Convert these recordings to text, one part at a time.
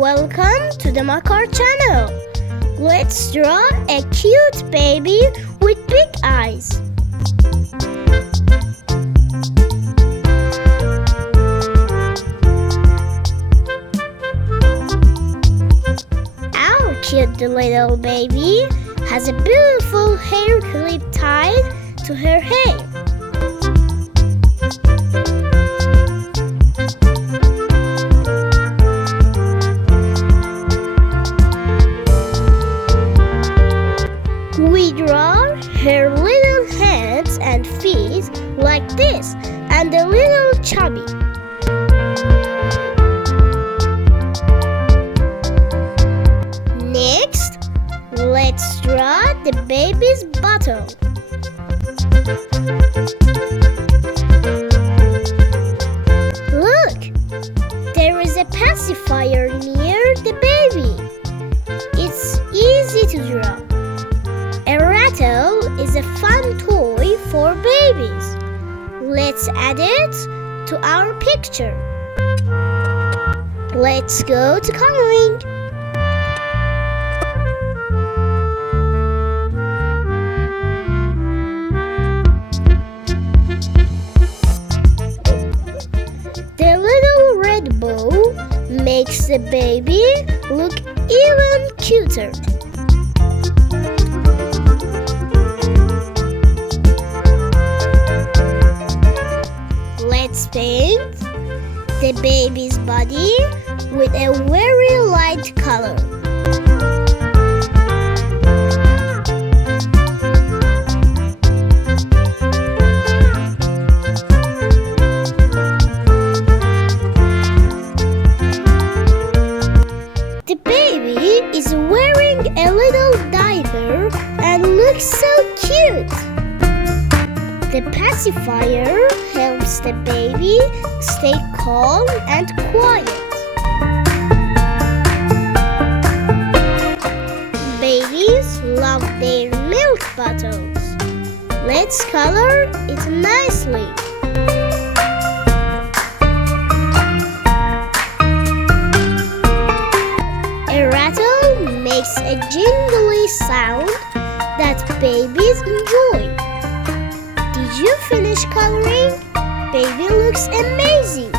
Welcome to the Maak channel. Let's draw a cute baby with big eyes. Our cute little baby has a beautiful hair clip tied to her hair. We draw her little hands and feet like this, and a little chubby. Next, let's draw the baby's bottom. Look, there is a pacifier near the baby. It's easy to draw. A rattle is a fun toy for babies. Let's add it to our picture. Let's go to coloring. The little red bow makes the baby look even cuter. Let's paint the baby's body with a very light color. The baby is wearing a little diaper and looks so cute. The pacifier helps the baby stay calm and quiet. Babies love their milk bottles. Let's color it nicely. A rattle makes a jingly sound that babies enjoy. Did you finish coloring? Baby looks amazing.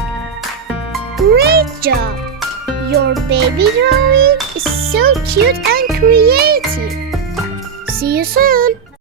Great job! Your baby drawing is so cute and creative. See you soon!